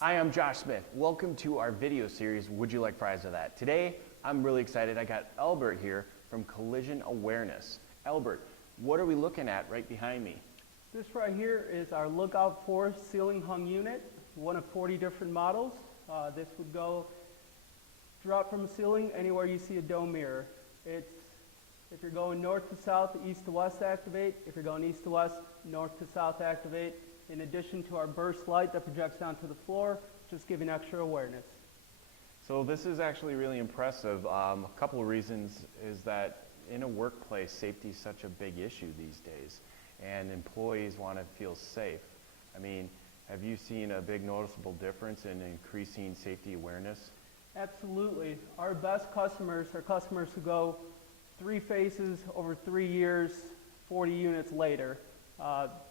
Hi, I'm Josh Smith. Welcome to our video series, Would You Like Fries with That? Today, I'm really excited. I got Albert here from Collision Awareness. Albert, what are we looking at right behind me? This right here is our Lookout 4 ceiling hung unit, one of 40 different models. This would go drop from a ceiling anywhere you see a dome mirror. If you're going north to south, east to west, activate. If you're going east to west, north to south, activate. In addition to our burst light that projects down to the floor, just giving extra awareness. So this is actually really impressive. A couple of reasons is that in a workplace, safety is such a big issue these days, and employees want to feel safe. I mean, have you seen a big noticeable difference in increasing safety awareness? Absolutely. Our best customers are customers who go 3 phases over 3 years, 40 units later.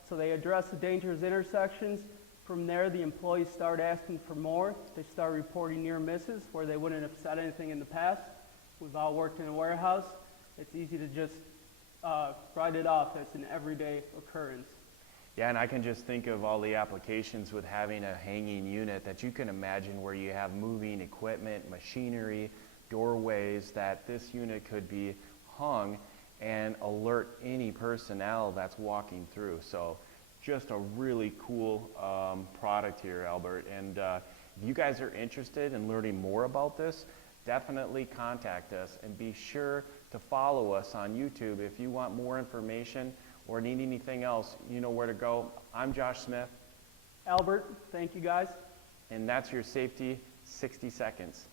So they address the dangerous intersections. From there, the employees start asking for more. They start reporting near misses where they wouldn't have said anything in the past. We've all worked in a warehouse. It's easy to just write it off as an everyday occurrence. Yeah, and I can just think of all the applications with having a hanging unit that you can imagine where you have moving equipment, machinery, doorways, that this unit could be hung and alert any personnel that's walking through. So just a really cool product here, Albert. And if you guys are interested in learning more about this, definitely contact us and be sure to follow us on YouTube. If you want more information or need anything else, you know where to go. I'm Josh Smith. Albert, thank you guys. And that's your Safety 60 Seconds.